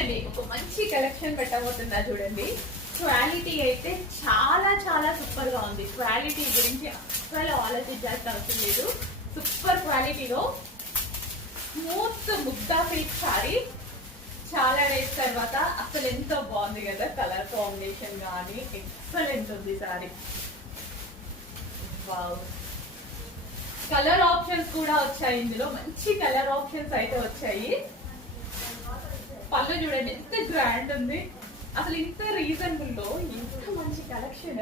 అండి ఒక మంచి కలెక్షన్ పెట్టబోతున్నా చూడండి. క్వాలిటీ అయితే చాలా చాలా సూపర్ గా ఉంది. క్వాలిటీ గురించి అస్సలు ఆలోచించాల్సిన అవసరం లేదు. సూపర్ క్వాలిటీలో స్మూత్ ముగ్ధా సిల్క్ సారీ. చాలా డేస్ తర్వాత అసలు ఎంతో బాగుంది కదా, కలర్ కాంబినేషన్ కానీ ఎక్సలెంట్ ఉంది సారీ. వావ్, కలర్ ఆప్షన్స్ కూడా వచ్చాయి ఇందులో, మంచి కలర్ ఆప్షన్స్ అయితే వచ్చాయి. పళ్ళు చూడండి ఎంత గ్రాండ్ ఉంది, అసలు ఇంత రీజనబుల్ లో ఇంత మంచి కలెక్షన్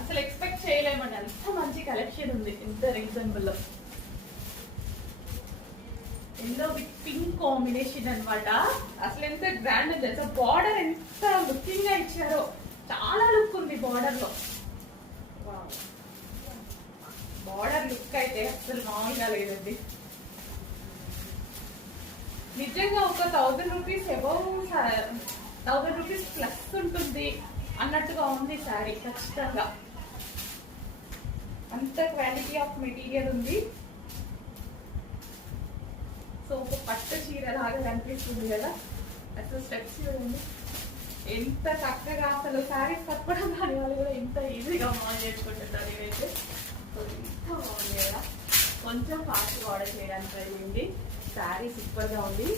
అసలు ఎక్స్పెక్ట్ చేయలేమండి. అంత మంచి కలెక్షన్ ఉంది ఇంత రీజనబుల్ లో. ఎల్లో విత్ పింక్ కాంబినేషన్ అన్నమాట. అసలు ఎంత గ్రాండ్ ఉంది, అసలు బార్డర్ ఎంత లుకింగ్ గా ఇచ్చారో, చాలా లుక్ ఉంది బార్డర్ లో. బార్డర్ లుక్ అయితే అసలు మామూలుగా లేదండి. నిజంగా ఒక 1000 రూపీస్ అబౌవ్, 1000 రూపీస్ ప్లస్ ఉంటుంది అన్నట్టుగా ఉంది శారీ. ఖచ్చితంగా అంత క్వాలిటీ ఆఫ్ మెటీరియల్ ఉంది. సో ఒక పట్టు చీర లాగా కనిపిస్తుంది కదా. అసలు స్టెప్స్ చూడండి ఎంత చక్కగా, అసలు శారీస్ కట్టుకోవడం దాని వాళ్ళు కూడా ఎంత ఈజీగా మాల్ చేసుకుంటుంటారు. ఇవైతే ఎంత బాగుంది కదా. కొంచెం ఫాస్ట్గా ఆర్డర్ చేయడానికి అయింది. శారీ సూపర్ గా ఉంది.